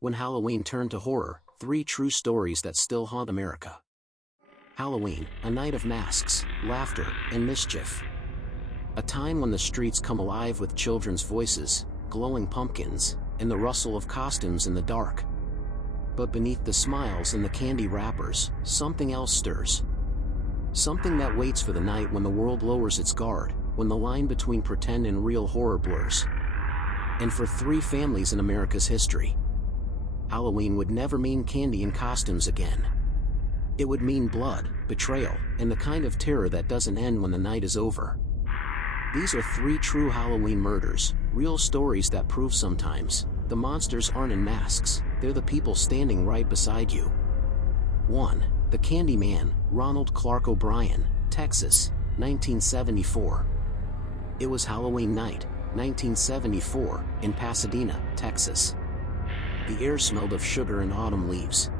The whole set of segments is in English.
When Halloween turned to horror, 3 true stories that still haunt America. Halloween, a night of masks, laughter, and mischief. A time when the streets come alive with children's voices, glowing pumpkins, and the rustle of costumes in the dark. But beneath the smiles and the candy wrappers, something else stirs. Something that waits for the night when the world lowers its guard, when the line between pretend and real horror blurs. And for 3 families in America's history, Halloween would never mean candy and costumes again. It would mean blood, betrayal, and the kind of terror that doesn't end when the night is over. These are 3 true Halloween murders, real stories that prove sometimes the monsters aren't in masks, they're the people standing right beside you. 1. The Candy Man, Ronald Clark O'Bryan, Texas, 1974. It was Halloween night, 1974, in Pasadena, Texas. The air smelled of sugar and autumn leaves.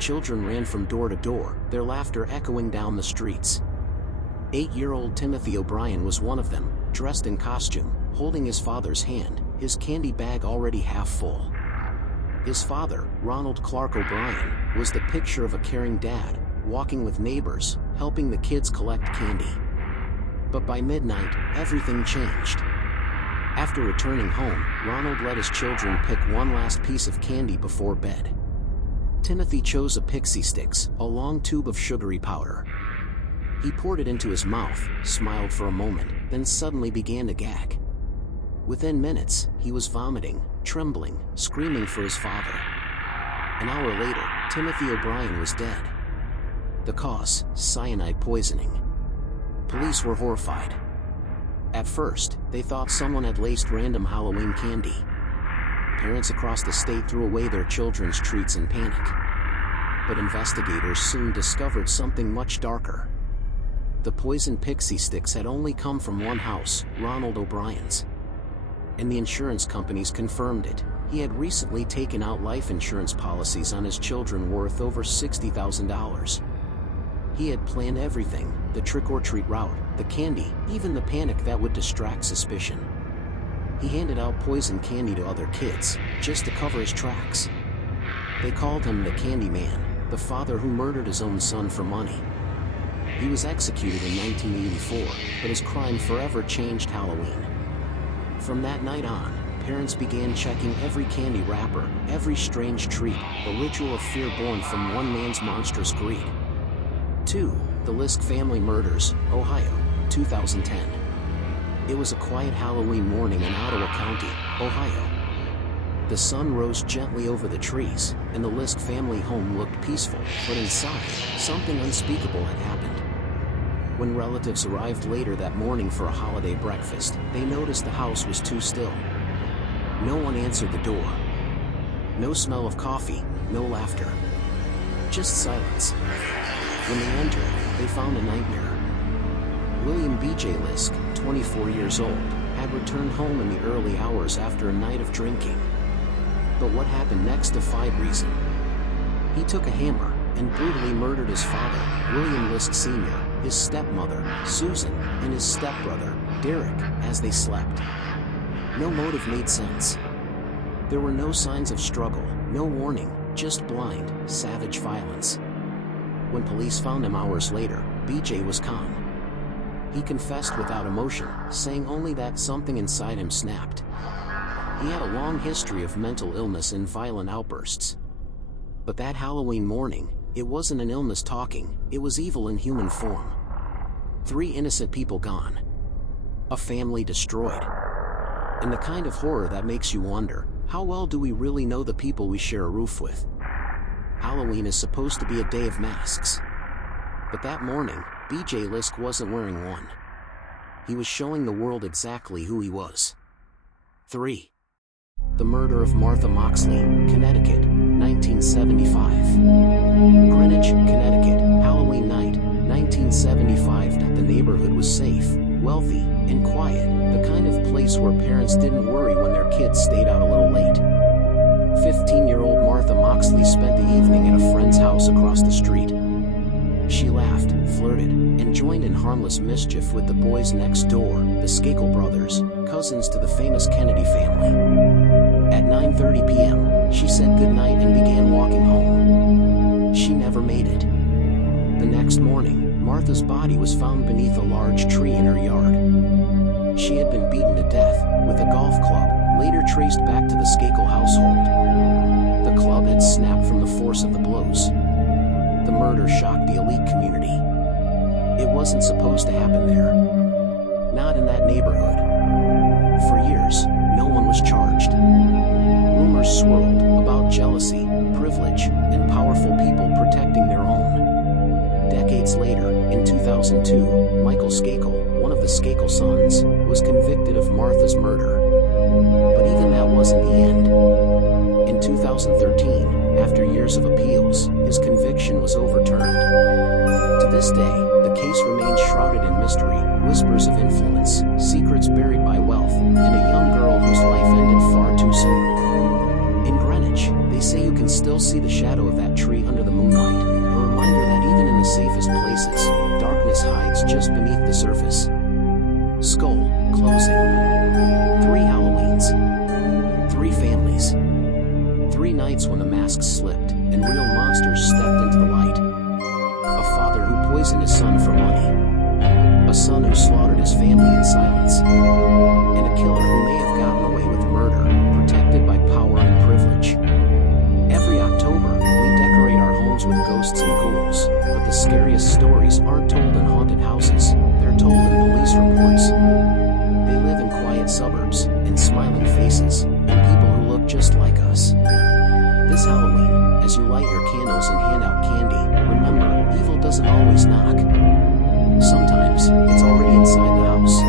Children ran from door to door, their laughter echoing down the streets. 8-year-old Timothy O'Bryan was one of them, dressed in costume, holding his father's hand, his candy bag already half full. His father, Ronald Clark O'Bryan, was the picture of a caring dad, walking with neighbors, helping the kids collect candy. But by midnight, everything changed. After returning home, Ronald let his children pick one last piece of candy before bed. Timothy chose a pixie sticks, a long tube of sugary powder. He poured it into his mouth, smiled for a moment, then suddenly began to gag. Within minutes, he was vomiting, trembling, screaming for his father. An hour later, Timothy O'Bryan was dead. The cause: cyanide poisoning. Police were horrified. At first, they thought someone had laced random Halloween candy. Parents across the state threw away their children's treats in panic. But investigators soon discovered something much darker. The poisoned pixie sticks had only come from one house, Ronald O'Bryan's. And the insurance companies confirmed it. He had recently taken out life insurance policies on his children worth over $60,000. He had planned everything: the trick-or-treat route, the candy, even the panic that would distract suspicion. He handed out poison candy to other kids, just to cover his tracks. They called him the Candy Man, the father who murdered his own son for money. He was executed in 1984, but his crime forever changed Halloween. From that night on, parents began checking every candy wrapper, every strange treat, a ritual of fear born from one man's monstrous greed. 2. The Liske family murders, Ohio, 2010. It was a quiet Halloween morning in Ottawa County, Ohio. The sun rose gently over the trees, and the Liske family home looked peaceful, but inside, something unspeakable had happened. When relatives arrived later that morning for a holiday breakfast, they noticed the house was too still. No one answered the door. No smell of coffee, no laughter. Just silence. When they entered, they found a nightmare. William B.J. Liske, 24 years old, had returned home in the early hours after a night of drinking. But what happened next defied reason. He took a hammer and brutally murdered his father, William Liske Sr., his stepmother, Susan, and his stepbrother, Derek, as they slept. No motive made sense. There were no signs of struggle, no warning, just blind, savage violence. When police found him hours later, BJ was calm. He confessed without emotion, saying only that something inside him snapped. He had a long history of mental illness and violent outbursts. But that Halloween morning, it wasn't an illness talking, it was evil in human form. 3 innocent people gone. A family destroyed. And the kind of horror that makes you wonder, how well do we really know the people we share a roof with? Halloween is supposed to be a day of masks. But that morning, BJ Liske wasn't wearing one. He was showing the world exactly who he was. 3. The murder of Martha Moxley, Connecticut, 1975. Greenwich, Connecticut, Halloween night, 1975. The neighborhood was safe, wealthy, and quiet, the kind of place where parents didn't worry when their kids stayed out a little late. 15-year-old Martha Moxley spent the evening at a friend's house across the street. She laughed, flirted, and joined in harmless mischief with the boys next door, the Liske brothers, cousins to the famous Kennedy family. At 9:30 p.m., she said goodnight and began walking home. She never made it. The next morning, Martha's body was found beneath a large tree in her yard. She had been beaten to death with a golf club, later traced back to the Skakel household. The club had snapped from the force of the blows. The murder shocked the elite community. It wasn't supposed to happen there. Not in that neighborhood. For years, no one was charged. Rumors swirled about jealousy, privilege, and powerful people protecting their own. Decades later, in 2002, Michael Skakel, one of the Skakel sons, was convicted of Martha's murder. But even that wasn't the end. In 2013, after years of appeals, his conviction was overturned. To this day, the case remains shrouded in mystery, whispers of influence, secrets buried by wealth, and a young girl whose life ended far too soon. In Greenwich, they say you can still see the shadow of that tree under the moonlight, a reminder that even in the safest places, darkness hides just beneath the surface. Skull closing. 3 Halloweens. 3 families. 3 nights when the masks slipped, and real monsters stepped into the light. A father who poisoned his son for money. A son who slaughtered his family in silence. And a killer who may have gotten away with murder, protected by power and privilege. Every October, we decorate our homes with ghosts and ghouls, but the scariest stories aren't told in haunted houses, they're told in police reports. They live in quiet suburbs, in smiling faces, and people who look just like us. This Halloween, as you light your candles and hand out candy, remember, evil doesn't always knock. Sometimes, it's already inside the house.